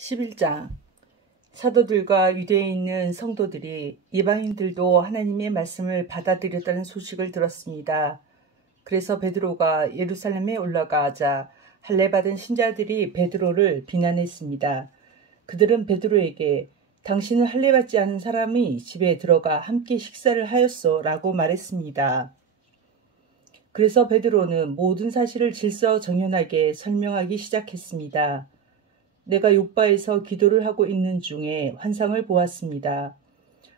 11장 사도들과 유대에 있는 성도들이 이방인들도 하나님의 말씀을 받아들였다는 소식을 들었습니다. 그래서 베드로가 예루살렘에 올라가자 할례받은 신자들이 베드로를 비난했습니다. 그들은 베드로에게 당신은 할례받지 않은 사람이 집에 들어가 함께 식사를 하였소 라고 말했습니다. 그래서 베드로는 모든 사실을 질서정연하게 설명하기 시작했습니다. 내가 욥바에서 기도를 하고 있는 중에 환상을 보았습니다.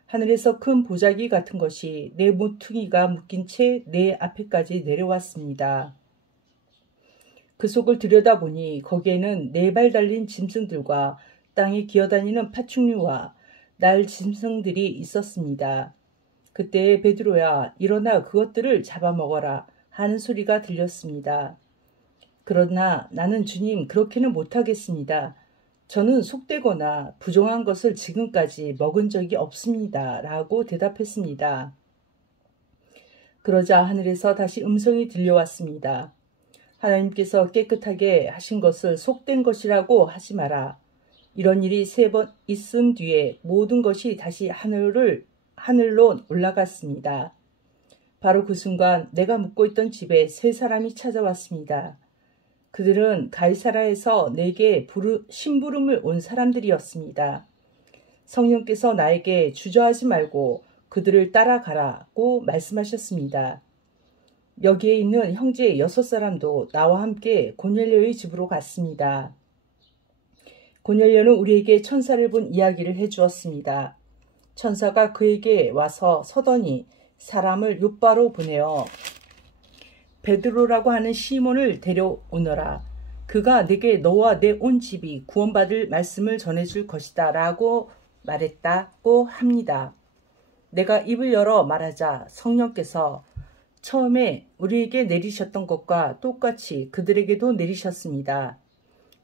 하늘에서 큰 보자기 같은 것이 내 모퉁이가 묶인 채 내 앞에까지 내려왔습니다. 그 속을 들여다보니 거기에는 4발 달린 짐승들과 땅에 기어다니는 파충류와 날 짐승들이 있었습니다. 그때 베드로야 일어나 그것들을 잡아먹어라 하는 소리가 들렸습니다. 그러나 나는 주님 그렇게는 못하겠습니다. 저는 속되거나 부정한 것을 지금까지 먹은 적이 없습니다. 라고 대답했습니다. 그러자 하늘에서 다시 음성이 들려왔습니다. 하나님께서 깨끗하게 하신 것을 속된 것이라고 하지 마라. 이런 일이 3번 있은 뒤에 모든 것이 다시 하늘로 올라갔습니다. 바로 그 순간 내가 묵고 있던 집에 3사람이 찾아왔습니다. 그들은 가이사라에서 내게 심부름을 온 사람들이었습니다. 성령께서 나에게 주저하지 말고 그들을 따라가라고 말씀하셨습니다. 여기에 있는 형제 6사람도 나와 함께 고넬료의 집으로 갔습니다. 고넬료는 우리에게 천사를 본 이야기를 해주었습니다. 천사가 그에게 와서 서더니 사람을 욥바로 보내어 베드로라고 하는 시몬을 데려오너라. 그가 내게 너와 내 온 집이 구원받을 말씀을 전해줄 것이다 라고 말했다고 합니다. 내가 입을 열어 말하자 성령께서 처음에 우리에게 내리셨던 것과 똑같이 그들에게도 내리셨습니다.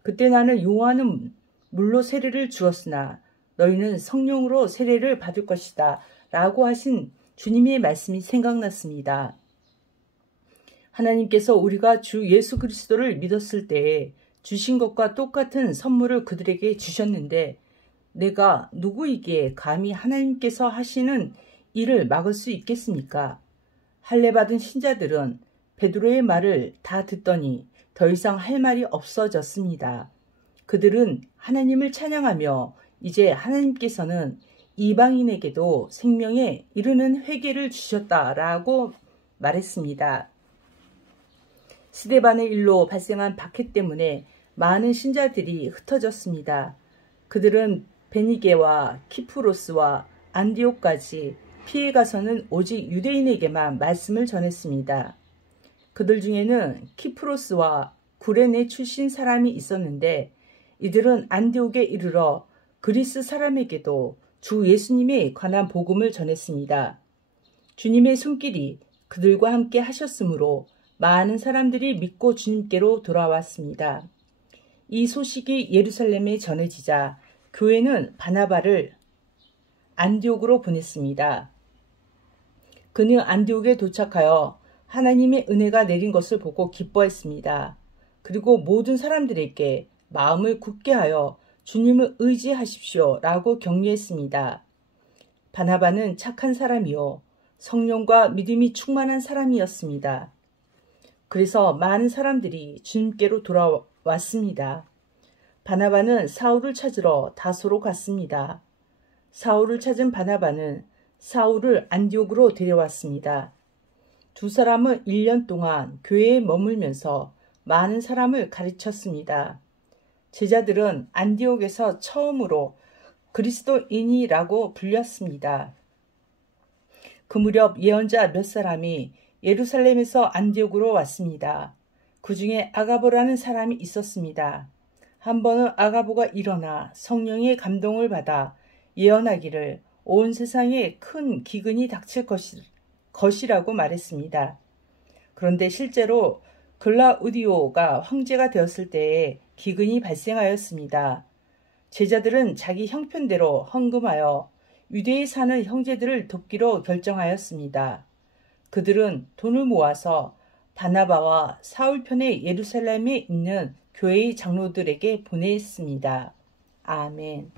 그때 나는 요한은 물로 세례를 주었으나 너희는 성령으로 세례를 받을 것이다 라고 하신 주님의 말씀이 생각났습니다. 하나님께서 우리가 주 예수 그리스도를 믿었을 때에 주신 것과 똑같은 선물을 그들에게 주셨는데 내가 누구이기에 감히 하나님께서 하시는 일을 막을 수 있겠습니까? 할례받은 신자들은 베드로의 말을 다 듣더니 더 이상 할 말이 없어졌습니다. 그들은 하나님을 찬양하며 이제 하나님께서는 이방인에게도 생명에 이르는 회개를 주셨다라고 말했습니다. 스데반의 일로 발생한 박해 때문에 많은 신자들이 흩어졌습니다. 그들은 베니게와 키프로스와 안디옥까지 피해가서는 오직 유대인에게만 말씀을 전했습니다. 그들 중에는 키프로스와 구레네 출신 사람이 있었는데 이들은 안디옥에 이르러 그리스 사람에게도 주 예수님에 관한 복음을 전했습니다. 주님의 손길이 그들과 함께 하셨으므로 많은 사람들이 믿고 주님께로 돌아왔습니다. 이 소식이 예루살렘에 전해지자 교회는 바나바를 안디옥으로 보냈습니다. 그는 안디옥에 도착하여 하나님의 은혜가 내린 것을 보고 기뻐했습니다. 그리고 모든 사람들에게 마음을 굳게 하여 주님을 의지하십시오 라고 격려했습니다. 바나바는 착한 사람이요 성령과 믿음이 충만한 사람이었습니다. 그래서 많은 사람들이 주님께로 돌아왔습니다. 바나바는 사울을 찾으러 다소로 갔습니다. 사울을 찾은 바나바는 사울을 안디옥으로 데려왔습니다. 2사람은 1년 동안 교회에 머물면서 많은 사람을 가르쳤습니다. 제자들은 안디옥에서 처음으로 그리스도인이라고 불렸습니다. 그 무렵 예언자 몇 사람이 예루살렘에서 안디옥으로 왔습니다. 그 중에 아가보라는 사람이 있었습니다. 한 번은 아가보가 일어나 성령의 감동을 받아 예언하기를 온 세상에 큰 기근이 닥칠 것이라고 말했습니다. 그런데 실제로 글라우디오가 황제가 되었을 때에 기근이 발생하였습니다. 제자들은 자기 형편대로 헌금하여 유대에 사는 형제들을 돕기로 결정하였습니다. 그들은 돈을 모아서 바나바와 사울 편의 예루살렘에 있는 교회의 장로들에게 보냈습니다. 아멘.